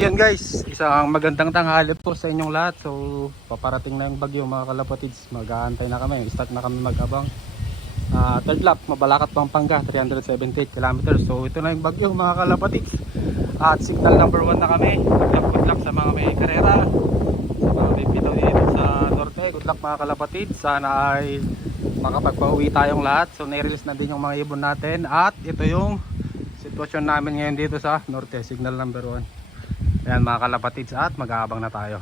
Yan guys, isang magandang tanghali po sa inyong lahat. So paparating na yung bagyo mga kalapatids. Mag-aantay na kami, start na kami mag-abang. Third lap, Mabalacat, Pampanga, 378 kilometers. So ito na yung bagyo mga kalapatids. At signal number 1 na kami. Good luck sa mga may karera, sa mga may pitaw dito sa norte. Good luck mga kalapatids. Sana ay makapagpauwi tayong lahat. So nai-release na din yung mga ibon natin. At ito yung sitwasyon namin ngayon dito sa norte, signal number 1. Ayan mga kalapatids, at mag-aabang na tayo.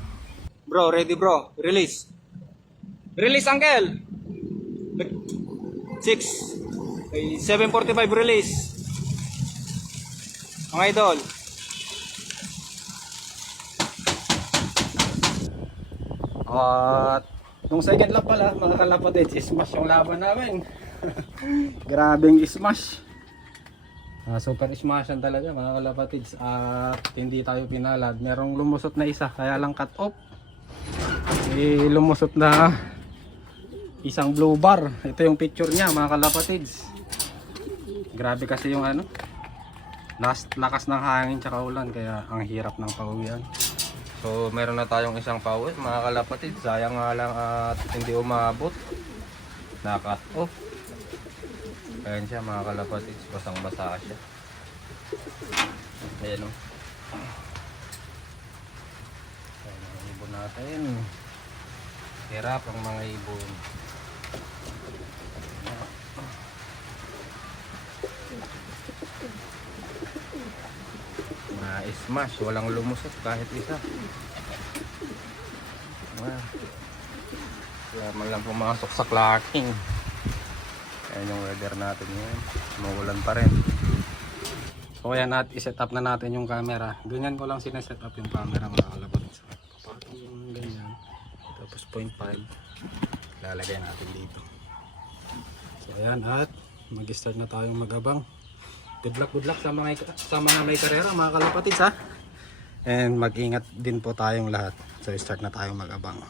Bro, ready bro, release. Release uncle. 6 ay 7:45 release. Mga idol. At nung second lap pala mga kalapatids, smash yung laban namin. Grabing smash. Super smashan talaga mga kalapatids, at hindi tayo pinalad. Merong lumusot na isa, kaya lang cut off. Lumusot na isang blue bar. Ito yung picture niya mga kalapatids. Grabe kasi yung lakas ng hangin tsaka ulan, kaya ang hirap ng pauwian. So meron na tayong isang pauwi mga kalapatids. Sayang nga lang at hindi umabot, na cut off. Ayan siya mga kalapatids, basang basa siya. Ayan o. Ayan ang ibon natin. Hirap ang mga ibon. Ma-smash, walang lumusot kahit isa. Kaya man lang pumasok sa clacking. Ayan yung weather natin ngayon, maulan pa rin. So ayan, at iset up na natin yung camera. Ganyan ko lang sineset up yung camera mga kalapatids. Yung ganyan, tapos 0.5 lalagay natin dito. So ayan, at mag-start na tayong mag-abang. Good luck sa mga may karera mga kalapatids ha. And mag-ingat din po tayong lahat. So start na tayong mag-abang.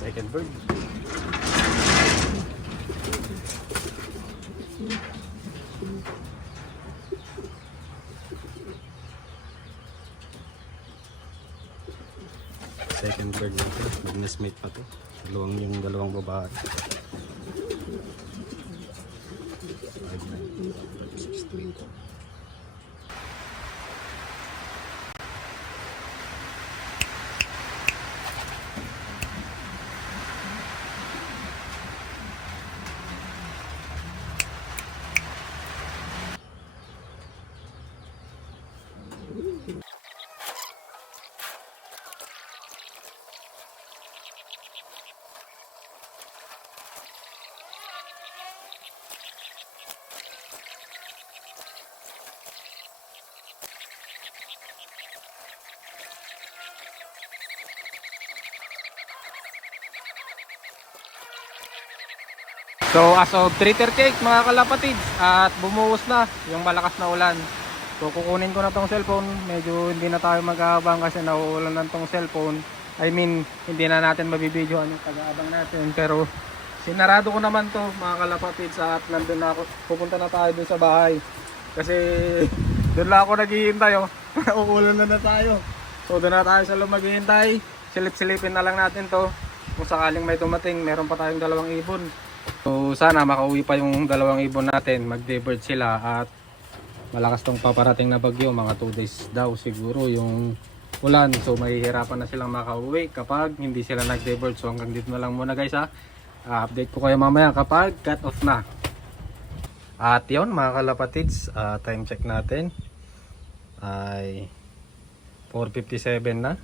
Second bird. Second bird nito, mag-nestmate pa to. Dalawang babae. 5, 9, 6, 3. So as of 3:38 mga kalapatids, at bumuhos na yung malakas na ulan. So kukunin ko na tong cellphone. Medyo hindi na tayo mag-aabang kasi nauulan na tong cellphone. I mean, hindi na natin mabibidyohan yung pag-aabang natin. Pero sinarado ko naman to mga kalapatids, at nandun na ako. Pupunta na tayo dun sa bahay. Kasi doon lang ako naghihintay, oh. Uulan na tayo. So doon na tayo sa maghihintay. Silip-silipin na lang natin to. Kung sakaling may dumating, meron pa tayong 2 ibon. So sana makauwi pa yung 2 ibon natin, mag-debird sila, at malakas tong paparating na bagyo, mga 2 days daw siguro yung ulan. So mahihirapan na silang makauwi kapag hindi sila nag-debird. So hanggang dito na lang muna guys, ha. Update ko kayo mamaya kapag cut off na. At yun mga kalapatids, time check natin ay 4:57 na.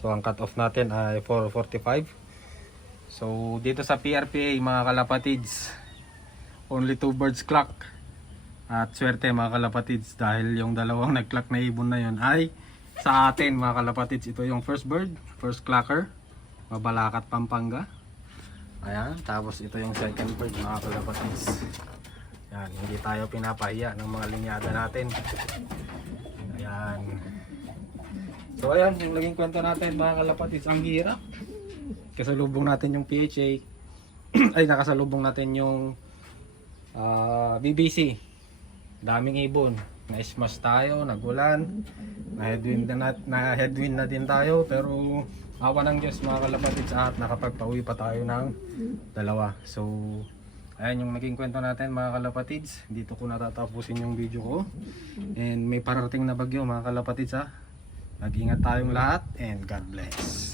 So ang cut off natin ay 4:45. So dito sa PRPA mga kalapatids, only 2 birds clock. At swerte mga kalapatids dahil yung 2 nag-clock na ibon na yun ay sa atin mga kalapatids. Ito yung first bird, first clocker, Mabalacat, Pampanga. Ayan, tapos ito yung second bird mga kalapatids. Ayan, hindi tayo pinapahiya ng mga linyada natin. Ayan. So ayan, yung naging kwento natin mga kalapatids, ang hirap. Kasalubong natin yung PHA ay nakasalubong natin yung BBC, daming ibon. Na-smash tayo, nagulan, na-headwind na din tayo, pero awa ng Diyos mga kalapatids at nakapagpauwi pa tayo ng dalawa. So ayan yung maging kwento natin mga kalapatids. Dito ko natatapusin yung video ko. And may parating na bagyo mga kalapatids ha. Mag-ingat tayong lahat and God bless.